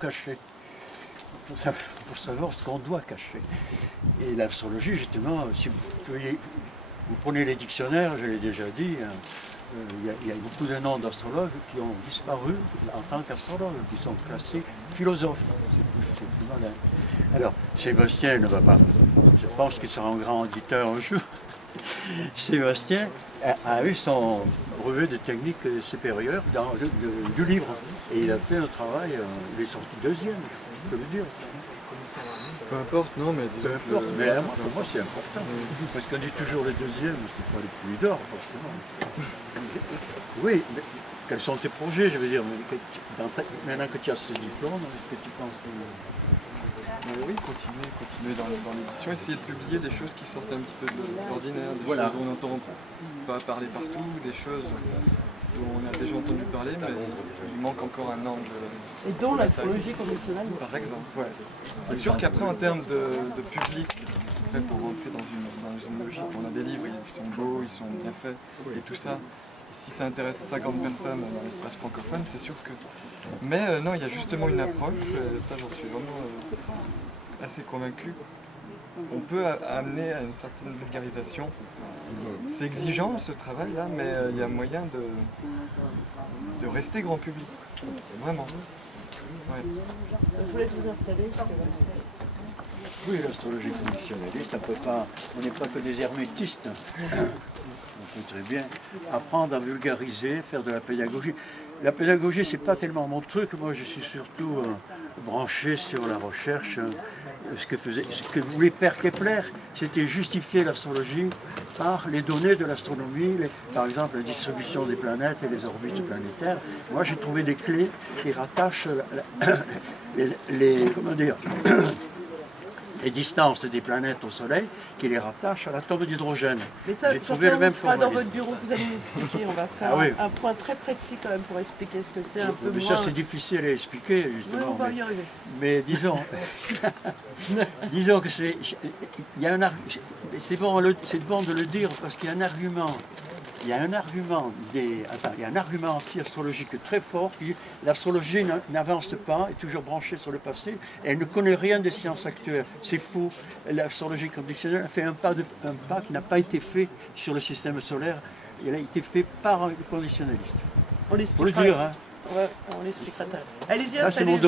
cacher, pour savoir ce qu'on doit cacher. Et l'astrologie, justement, si vous prenez les dictionnaires, je l'ai déjà dit, hein, il y a beaucoup de noms d'astrologues qui ont disparu en tant qu'astrologues, qui sont classés philosophes. C'est plus malin. Alors, Sébastien ne va pas, je pense qu'il sera un grand auditeur un jour. Sébastien a eu son brevet de technique supérieure du livre. Et il a fait un travail, il est sorti deuxième, je peux le dire. Peu importe, non, mais disons. Peu importe, mais pour moi c'est important. Parce qu'on dit toujours le deuxième, c'est pas le plus d'or, forcément. Oui, mais quels sont tes projets, je veux dire, maintenant que tu as ce diplôme, est-ce que tu penses... Oui, continuer dans l'édition, essayer de publier des choses qui sortent un petit peu de l'ordinaire, des Voilà. choses dont on n'entend pas parler partout, des choses dont on a déjà entendu parler, mais il manque encore un angle. Et dont l'astrologie conventionnelle. Par exemple, ouais. C'est sûr qu'après, en termes de public, après, pour rentrer dans une logique, on a des livres, ils sont beaux, ils sont bien faits, et tout ça. Et si ça intéresse 50 personnes dans l'espace francophone, c'est sûr que... Mais non, il y a justement une approche, ça j'en suis vraiment assez convaincu. On peut amener à une certaine vulgarisation. C'est exigeant ce travail-là, mais il y a moyen de rester grand public. Vraiment. Ouais. Je vous laisse vous installer. Oui, l'astrologie conditionnaliste, on n'est pas que des hermétistes. On peut très bien apprendre à vulgariser, faire de la pédagogie. La pédagogie, c'est pas tellement mon truc. Moi, je suis surtout branché sur la recherche. Ce que voulait faire Kepler, c'était justifier l'astrologie par les données de l'astronomie, par exemple la distribution des planètes et les orbites planétaires. Moi, j'ai trouvé des clés qui rattachent comment dire, les distances des planètes au Soleil, qui les rattachent à l'atome d'hydrogène. Mais ça, j'ai trouvé le même fera dans formalisme. votre bureau, vous allez m'expliquer. On va faire un point très précis quand même pour expliquer ce que c'est un peu Mais moins... ça, c'est difficile à expliquer, justement. Oui, on va y arriver. Mais disons, disons que c'est bon de le dire parce qu'il y a un argument. Il y a un argument anti-astrologique très fort qui dit l'astrologie n'avance pas, est toujours branchée sur le passé, et elle ne connaît rien des sciences actuelles. C'est faux. L'astrologie conditionnelle a fait un pas qui n'a pas été fait sur le système solaire. Il a été fait par un conditionnaliste. On Faut le dire, hein. Ouais, on l'expliquera. Allez-y, Là, c'est mon domaine.